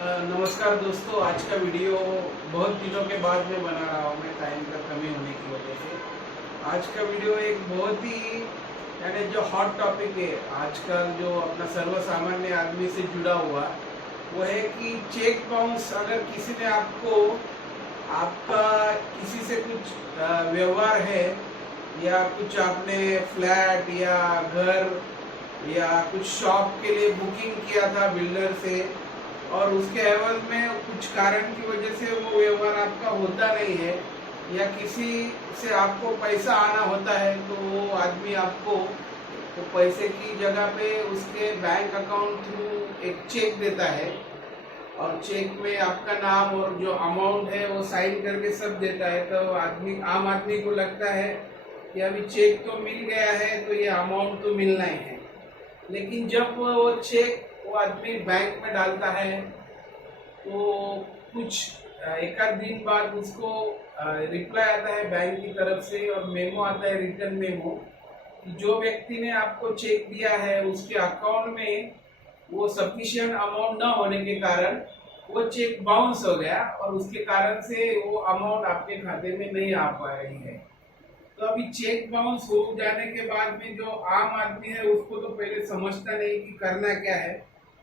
नमस्कार दोस्तों, आज का वीडियो बहुत दिनों के बाद में बना रहा हूँ मैं, टाइम का कमी होने की वजह से। आज का वीडियो एक बहुत ही यानी जो हॉट टॉपिक है आजकल, जो अपना सर्वसामान्य आदमी से जुड़ा हुआ, वो है कि चेक बाउंस अगर किसी ने आपको आपका किसी से कुछ व्यवहार है, या कुछ आपने फ्लैट या घर या कुछ शॉप के लिए बुकिंग किया था बिल्डर से, और उसके एवज में कुछ कारण की वजह से वो व्यवहार आपका होता नहीं है, या किसी से आपको पैसा आना होता है तो वो आदमी आपको वो पैसे की जगह पे उसके बैंक अकाउंट थ्रू एक चेक देता है, और चेक में आपका नाम और जो अमाउंट है वो साइन करके सब देता है। तो आम आदमी को लगता है कि अभी चेक तो मिल गया है तो ये अमाउंट तो मिलना ही है। लेकिन जब वो चेक वो आदमी बैंक में डालता है तो कुछ एक आध दिन बाद उसको रिप्लाई आता है बैंक की तरफ से, और मेमो आता है, रिटर्न मेमो, कि जो व्यक्ति ने आपको चेक दिया है उसके अकाउंट में वो सफिशिएंट अमाउंट न होने के कारण वो चेक बाउंस हो गया, और उसके कारण से वो अमाउंट आपके खाते में नहीं आ पा रही है। तो अभी चेक बाउंस हो जाने के बाद में जो आम आदमी है उसको तो पहले समझता नहीं कि करना क्या है,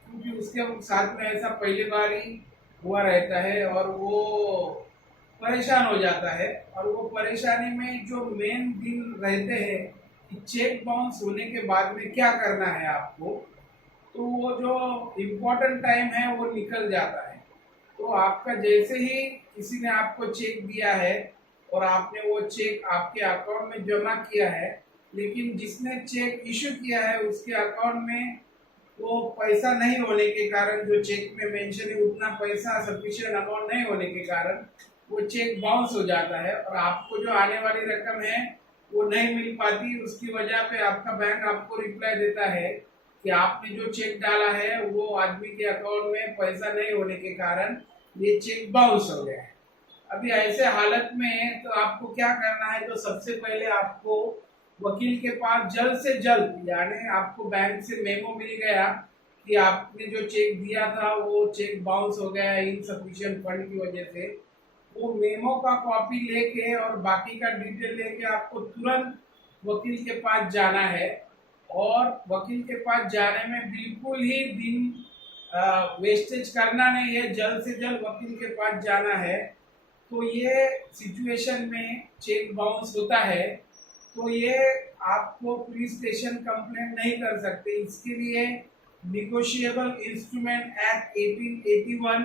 क्योंकि उसके साथ में ऐसा पहली बार ही हुआ रहता है और वो परेशान हो जाता है। और वो परेशानी में जो मेन दिन रहते हैं कि चेक बाउंस होने के बाद में क्या करना है आपको, तो वो जो इम्पोर्टेंट टाइम है वो निकल जाता है। तो आपका जैसे ही किसी ने आपको चेक दिया है और आपने वो चेक आपके अकाउंट में जमा किया है, लेकिन जिसने चेक इशू किया है उसके अकाउंट में वो पैसा नहीं होने के कारण, जो चेक में मेंशन है उतना पैसा सफिशिएंट अमाउंट नहीं होने के कारण वो चेक बाउंस हो जाता है, और आपको जो आने वाली रकम है वो नहीं मिल पाती। उसकी वजह पे आपका बैंक आपको रिप्लाई देता है कि आपने जो चेक डाला है वो आदमी के अकाउंट में पैसा नहीं होने के कारण ये चेक बाउंस हो गया है। अभी ऐसे हालत में तो आपको क्या करना है, तो सबसे पहले आपको वकील के पास जल्द से जल्द, यानी आपको बैंक से मेमो मिल गया कि आपने जो चेक दिया था वो चेक बाउंस हो गया है इनसफिशिएंट फंड की वजह से, वो मेमो का कॉपी लेके और बाकी का डिटेल लेके आपको तुरंत वकील के पास जाना है। और वकील के पास जाने में बिल्कुल ही दिन वेस्टेज करना नहीं है, जल्द से जल्द वकील के पास जाना है। तो ये सिचुएशन में चेक बाउंस होता है तो ये आपको पुलिस स्टेशन कंप्लेंट नहीं कर सकते। इसके लिए निगोशिएबल इंस्ट्रूमेंट एक्ट 1881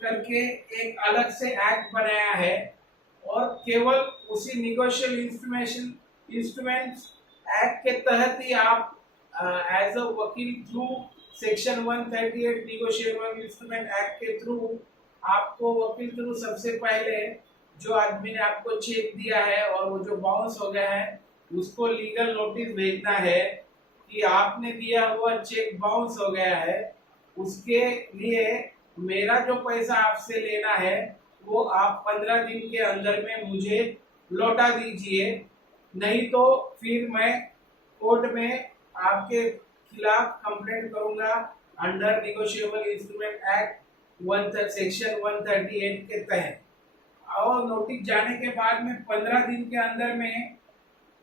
करके एक अलग से एक्ट बनाया है, और केवल उसी निगोशिएबल इंस्ट्रूमेंट्स एक्ट के तहत ही आप एज अ वकील through section 138 negotiable Instrument act के थ्रू आपको वकील थ्रू सबसे पहले जो आदमी ने आपको चेक दिया है और वो जो बाउंस हो गया है उसको लीगल नोटिस भेजना है कि आपने दिया हुआ चेक बाउंस हो गया है। उसके लिए मेरा जो पैसा आपसे लेना है वो आप 15 दिन के अंदर में मुझे लौटा दीजिए, नहीं तो फिर मैं कोर्ट में आपके खिलाफ कंप्लेंट करूंगा under Negotiable Instrument act section 138 के तहत। और नोटिस जाने के बाद में 15 दिन के अंदर में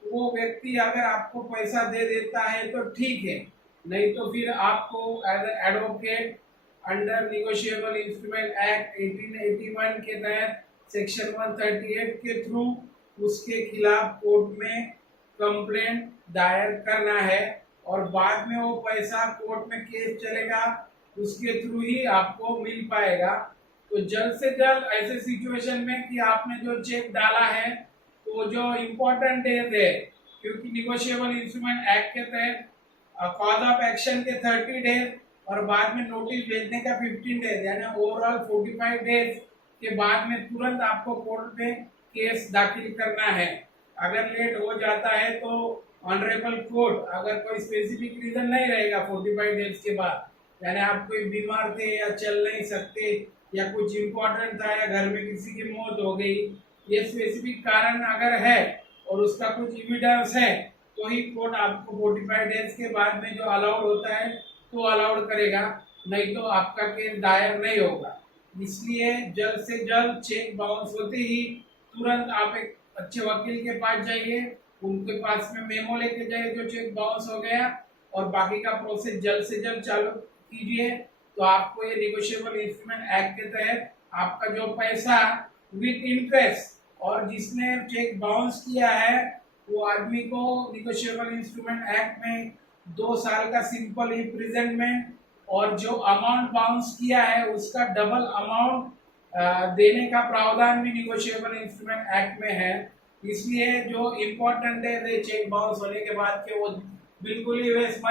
वो व्यक्ति अगर आपको पैसा दे देता है तो ठीक है, नहीं तो फिर आपको as advocate under Negotiable Instrument Act 1881 के तहत सेक्शन 138 के थ्रू उसके खिलाफ कोर्ट में कंप्लेंट दायर करना है, और बाद में वो पैसा कोर्ट में केस चलेगा उसके थ्रू ही आपको मिल पाएगा। तो जल्द से जल्द ऐसे सिचुएशन में कि आपने जो चेक डाला है तो जो इम्पोर्टेंट डेज है, क्योंकि निगोशिएबल इंस्ट्रूमेंट एक्ट के तहत कॉज ऑफ एक्शन के 30 डेज और बाद में नोटिस भेजने का 15 डेज, यानी ओवरऑल 45 डेज के बाद में तुरंत आपको कोर्ट में केस दाखिल करना है। अगर लेट हो जाता है तो ऑनरेबल कोर्ट, अगर कोई स्पेसिफिक रीजन नहीं रहेगा 45 डेज के बाद, यानी आप कोई बीमार थे या चल नहीं सकते या कुछ इम्पोर्टेंट था या घर में किसी की मौत हो गई, ये स्पेसिफिक कारण अगर है और उसका कुछ एविडेंस है तो ही कोर्ट आपको 45 डेज के बाद में जो अलाउड होता है तो अलाउड करेगा। नहीं तो आपका केस दायर नहीं होगा। इसलिए जल्द से जल्द चेक बाउंस होते ही तुरंत आप एक अच्छे वकील के पास जाइए, उनके पास में मेमो लेके जाइए जो चेक बाउंस हो गया, और बाकी का प्रोसेस जल्द से जल्द चालू कीजिए। तो आपको ये निगोशिएबल इंस्ट्रूमेंट एक्ट के तहत आपका जो पैसा विद इंटरेस्ट, और जिसने चेक बाउंस किया है वो आदमी को निगोशिएबल इंस्ट्रूमेंट एक्ट में 2 साल का सिंपल इम्प्रिजनमेंट, और जो अमाउंट बाउंस किया है उसका डबल अमाउंट देने का प्रावधान भी निगोशिएबल इंस्ट्रूमेंट एक्ट में है। इसलिए जो इम्पोर्टेंट है चेक बाउंस होने के बाद के वो बिल्कुल ही वेस्ट